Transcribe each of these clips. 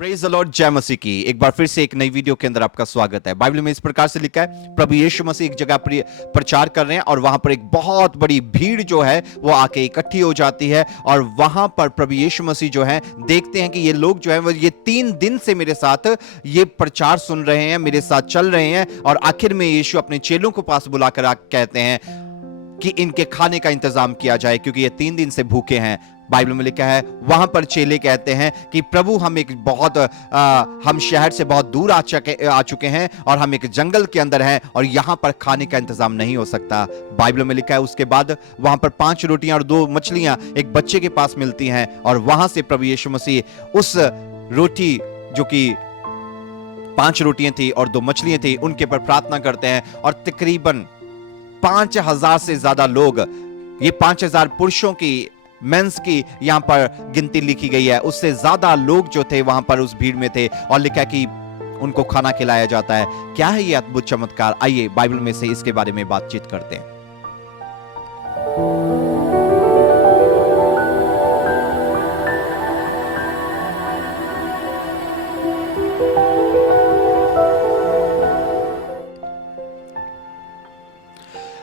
Praise the Lord, जय मसीह की। एक बार फिर से एक नई वीडियो के अंदर आपका स्वागत है। बाइबल में इस प्रकार से लिखा है, प्रभु यीशु मसीह एक जगह प्रचार कर रहे हैं और वहां पर एक बहुत बड़ी भीड़ जो है वो आके इकट्ठी हो जाती है। और वहां पर प्रभु यीशु मसीह जो है देखते हैं कि ये लोग जो है वो ये 3 दिन से मेरे साथ ये प्रचार सुन रहे हैं, मेरे साथ चल रहे हैं। और आखिर में यीशु अपने चेलों को पास बुलाकर कहते हैं कि इनके खाने का इंतजाम किया जाए, क्योंकि ये 3 दिन से भूखे हैं। बाइबल में लिखा है, वहां पर चेले कहते हैं कि प्रभु हम एक बहुत हम शहर से बहुत दूर आ चुके हैं और हम एक जंगल के अंदर हैं और यहां पर खाने का इंतजाम नहीं हो सकता। बाइबल में लिखा है, उसके बाद वहां पर 5 रोटियां और 2 मछलियां एक बच्चे के पास मिलती हैं और वहां से प्रभु यीशु मसीह उस रोटी जो कि 5 रोटियां थी और 2 मछलियां थी उनके ऊपर प्रार्थना करते हैं। और तकरीबन 5000 से ज्यादा लोग, ये 5000 पुरुषों की, मेंस की यहां पर गिनती लिखी गई है, उससे ज्यादा लोग जो थे वहां पर उस भीड़ में थे। और लिखा है कि उनको खाना खिलाया जाता है। क्या है ये अद्भुत चमत्कार? आइए बाइबल में से इसके बारे में बातचीत करते हैं।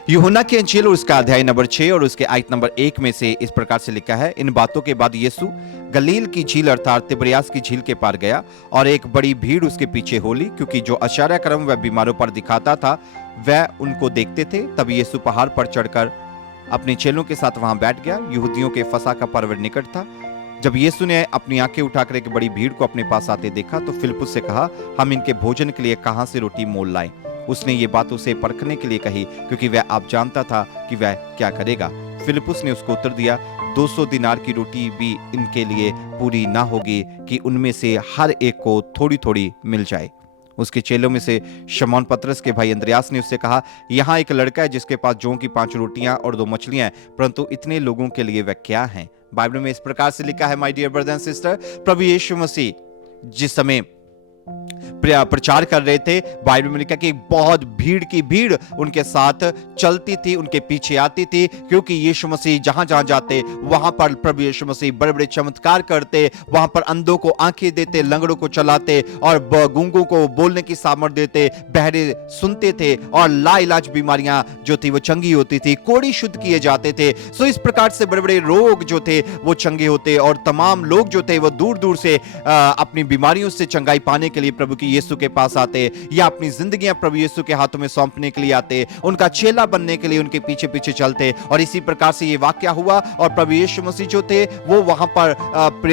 यूहन्ना की अंजील और उसका अध्याय नंबर 6 और उसके आयत नंबर 1 में से इस प्रकार से लिखा है, इन बातों के बाद यीशु गलील की झील अर्थात तिबरियास की झील के पार गया और एक बड़ी भीड़ उसके पीछे हो ली, क्योंकि जो आश्चर्य कर्म वह बीमारों पर दिखाता था वह उनको देखते थे। तब यीशु पहाड़ पर चढ़कर अपने चेलों के साथ वहां बैठ गया। यहूदियों के फसह का पर्व निकट था। जब यीशु ने अपनी आंखें उठाकर एक बड़ी भीड़ को अपने पास आते देखा तो फिलिप्पुस से कहा, हम इनके भोजन के लिए कहां से रोटी मोल लाएं? उसने ये बात उसे परखने के लिए कही, क्योंकि वह आप जानता था कि वह क्या करेगा। फिलिप्पुस ने उसको उत्तर दिया, 200 दिनार की रोटी भी इनके लिए पूरी ना होगी कि उनमें से हर एक को थोड़ी थोड़ी मिल जाए। उसके चेलों में से शमौन पतरस के भाई अंद्रयास ने उससे कहा, यहाँ एक लड़का है जिसके पास जौ की 5 रोटियां और 2 मछलियां हैं, परंतु इतने लोगों के लिए वह क्या है? बाइबल में इस प्रकार से लिखा है, my dear brother and sister, प्रभु यीशु मसीह जिस समय प्रचार कर रहे थे, बाइबल में लिखा कि बहुत भीड़ की भीड़ उनके साथ चलती थी, उनके पीछे आती थी, क्योंकि यीशु मसीह जहां जहां जाते वहां पर प्रभु यीशु मसीह बड़े बड़े चमत्कार करते। वहां पर अंधों को आंखें देते, लंगड़ों को चलाते और गूंगों को बोलने की सामर्थ्य देते, बहरे सुनते थे और लाइलाज बीमारियां जो थी वो चंगी होती थी, कोढ़ी शुद्ध किए जाते थे। सो इस प्रकार से बड़े बड़े रोग जो थे वो चंगे होते और तमाम लोग जो थे वो दूर दूर से अपनी बीमारियों से चंगाई पाने के लिए प्रभु की यीशु के पास आते या अपनी जिंदगियां प्रभु यीशु के हाथों में सौंपने के लिए आते, उनका चेला बनने के लिए उनके पीछे पीछे चलते। और इसी प्रकार से ये वाकया हुआ और प्रभु यीशु मसीह जो थे वो वहां पर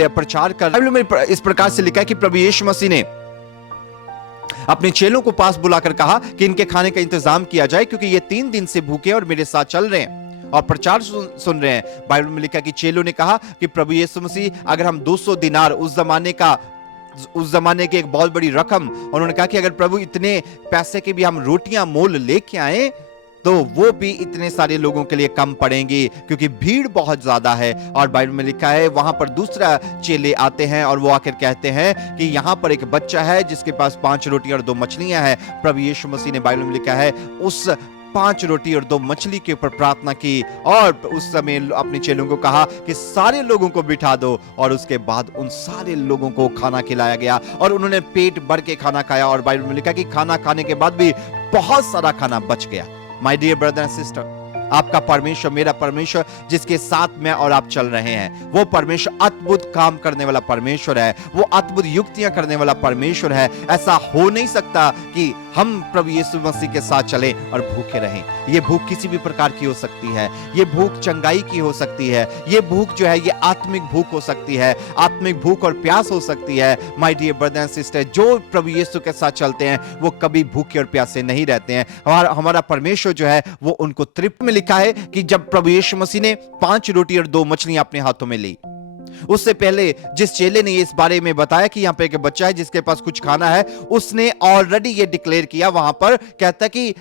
प्रचार कर। इस प्रकार से लिखा है कि प्रभु यीशु मसीह ने अपने चेलों को पास बुलाकर कहा कि इनके खाने का इंतजाम किया जाए, क्योंकि ये 3 दिन से भूखे और मेरे साथ चल रहे हैं और प्रचार सुन रहे हैं। बाइबल में लिखा कि चेलों ने कहा कि प्रभु यीशु मसीह, अगर हम 200 दिनार, उस जमाने की एक बहुत बड़ी रकम, उन्होंने कहा कि अगर प्रभु इतने पैसे की भी हम रोटियां मोल लेके आए तो वो भी इतने सारे लोगों के लिए कम पड़ेंगी, क्योंकि भीड़ बहुत ज्यादा है। और बाइबल में लिखा है, वहां पर दूसरा चेले आते हैं और वो आकर कहते हैं कि यहां पर एक बच्चा है जिसके पास 5 रोटियां और 2 मछलियां हैं। प्रभु यीशु मसीह ने, बाइबल में लिखा है, उस 5 रोटी और 2 मछली के ऊपर प्रार्थना की और उस समय अपने चेलों को कहा कि सारे लोगों को बिठा दो। और उसके बाद उन सारे लोगों को खाना खिलाया गया और उन्होंने पेट भर के खाना खाया। और बाइबल में लिखा कि खाना खाने के बाद भी बहुत सारा खाना बच गया। My dear brother and sister, आपका परमेश्वर, मेरा परमेश्वर जिसके साथ में और आप चल रहे हैं, वो परमेश्वर अद्भुत काम करने वाला परमेश्वर है, वो अद्भुत युक्तियां करने वाला परमेश्वर है। ऐसा हो नहीं सकता कि हम प्रभु यीशु मसीह के साथ चलें और भूखे रहें। ये भूख किसी भी प्रकार की हो सकती है, ये भूख चंगाई की हो सकती है, ये भूख जो है ये आत्मिक भूख हो सकती है, आत्मिक भूख और प्यास हो सकती है। My dear brother and sister, जो प्रभु यीशु के साथ चलते हैं वो कभी भूखे और प्यासे नहीं रहते हैं। हमारा परमेश्वर जो है वो उनको तृप्त में लिखा है कि जब प्रभु यीशु मसीह ने 5 रोटी और 2 मछलियां अपने हाथों में ली, उससे पहले जिस चेले ने इस बारे में बताया कि यहां पे एक बच्चा है जिसके पास कुछ खाना है, उसने ऑलरेडी ये डिक्लेयर किया, वहां पर कहता है कि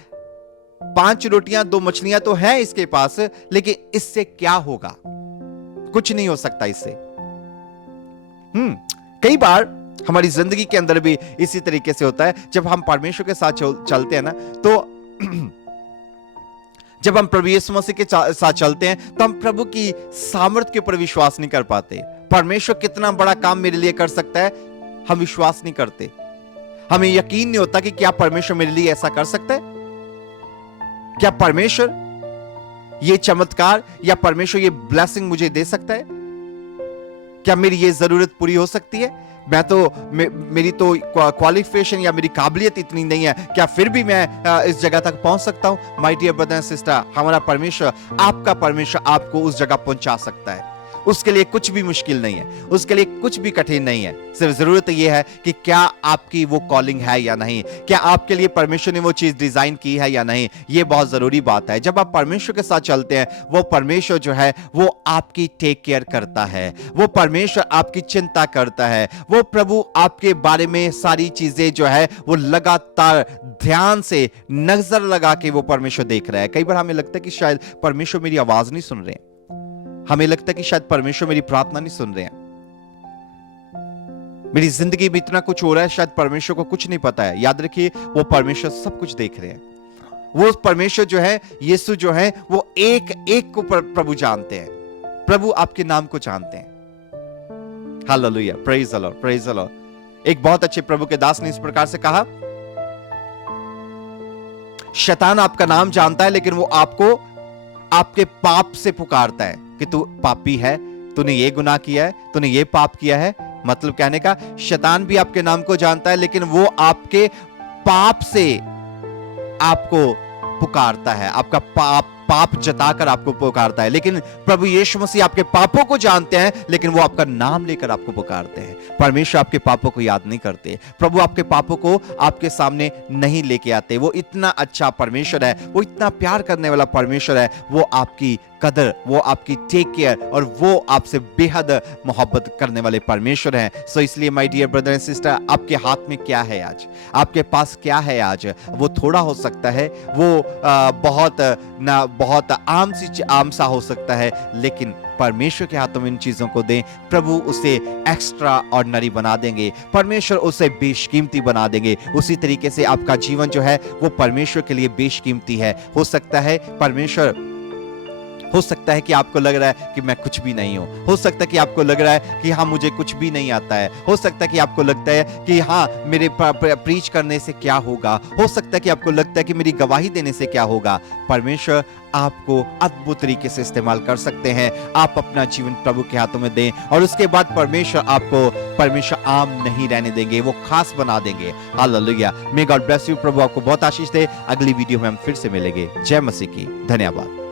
5 रोटियां 2 मछलियां तो हैं इसके पास, लेकिन इससे क्या होगा? कुछ नहीं हो सकता इससे। कई बार हमारी जिंदगी के अंदर भी इसी तरीके से होता है। जब हम परमेश्वर के साथ चलते हैं ना, तो जब हम प्रभु यीशु मसीह के साथ चलते हैं तो हम प्रभु की सामर्थ के ऊपर विश्वास नहीं कर पाते। परमेश्वर कितना बड़ा काम मेरे लिए कर सकता है, हम विश्वास नहीं करते। हमें यकीन नहीं होता कि क्या परमेश्वर मेरे लिए ऐसा कर सकता है, क्या परमेश्वर ये चमत्कार या परमेश्वर ये ब्लेसिंग मुझे दे सकता है, क्या मेरी ये जरूरत पूरी हो सकती है। मेरी तो क्वालिफिकेशन या मेरी काबिलियत इतनी नहीं है, क्या फिर भी मैं इस जगह तक पहुंच सकता हूं। My dear brother and sister, हमारा परमेश्वर, आपका परमेश्वर आपको उस जगह पहुंचा सकता है। उसके लिए कुछ भी मुश्किल नहीं है, उसके लिए कुछ भी कठिन नहीं है। सिर्फ जरूरत यह है कि क्या आपकी वो कॉलिंग है या नहीं, क्या आपके लिए परमेश्वर ने वो चीज डिजाइन की है या नहीं। ये बहुत जरूरी बात है। जब आप परमेश्वर के साथ चलते हैं, वो परमेश्वर जो है वो आपकी टेक केयर करता है, वो परमेश्वर आपकी चिंता करता है, वो प्रभु आपके बारे में सारी चीजें जो है वो लगातार ध्यान से नजर लगा के वो परमेश्वर देख रहा है। कई बार हमें लगता है कि शायद परमेश्वर मेरी आवाज नहीं सुन रहे हैं, हमें लगता है कि शायद परमेश्वर मेरी प्रार्थना नहीं सुन रहे हैं, मेरी जिंदगी में इतना कुछ हो रहा है, शायद परमेश्वर को कुछ नहीं पता है। याद रखिए, वो परमेश्वर सब कुछ देख रहे हैं। वो परमेश्वर जो है, यीशु जो है, वो एक एक को प्रभु जानते हैं। प्रभु आपके नाम को जानते हैं। Hallelujah, praise the Lord, praise the Lord. एक बहुत अच्छे प्रभु के दास ने इस प्रकार से कहा, शैतान आपका नाम जानता है, लेकिन वो आपको आपके पाप से पुकारता है कि तू पापी है, तूने ये गुनाह किया है, तूने ये पाप किया है। मतलब कहने का, शैतान भी आपके नाम को जानता है, लेकिन वो आपके पाप से आपको पुकारता है, आपका पाप जताकर आपको पुकारता है। लेकिन प्रभु यीशु मसीह आपके पापों को जानते हैं, लेकिन वो आपका नाम लेकर आपको पुकारते हैं। परमेश्वर आपके पापों को याद नहीं करते, प्रभु आपके पापों को आपके सामने नहीं लेके आते। वो इतना अच्छा परमेश्वर है, वो इतना प्यार करने वाला परमेश्वर है, वो आपकी कदर, वो आपकी टेक केयर और वो आपसे बेहद मोहब्बत करने वाले परमेश्वर हैं। सो इसलिए my dear brother and sister, आपके हाथ में क्या है आज, आपके पास क्या है आज। वो थोड़ा हो सकता है, वो बहुत आम सा हो सकता है, लेकिन परमेश्वर के हाथों में इन चीजों को दें, प्रभु उसे एक्स्ट्रा ऑर्डिनरी बना देंगे, परमेश्वर उसे बेशकीमती बना देंगे। उसी तरीके से आपका जीवन जो है वो परमेश्वर के लिए बेशकीमती है। हो सकता है कि आपको लग रहा है कि मैं कुछ भी नहीं हूं, हो सकता है कि आपको लग रहा है कि हाँ मुझे कुछ भी नहीं आता है, हो सकता है कि आपको लगता है कि हाँ मेरे प्रीच करने से क्या होगा, हो सकता है कि आपको लगता है कि मेरी गवाही देने से क्या होगा। परमेश्वर आपको अद्भुत तरीके से इस्तेमाल कर सकते हैं। आप अपना जीवन प्रभु के हाथों में दें और उसके बाद परमेश्वर आम नहीं रहने देंगे, वो खास बना देंगे। Hallelujah, may God bless you. प्रभु आपको बहुत आशीष दे। अगली वीडियो में हम फिर से मिलेंगे। जय मसीह की। धन्यवाद।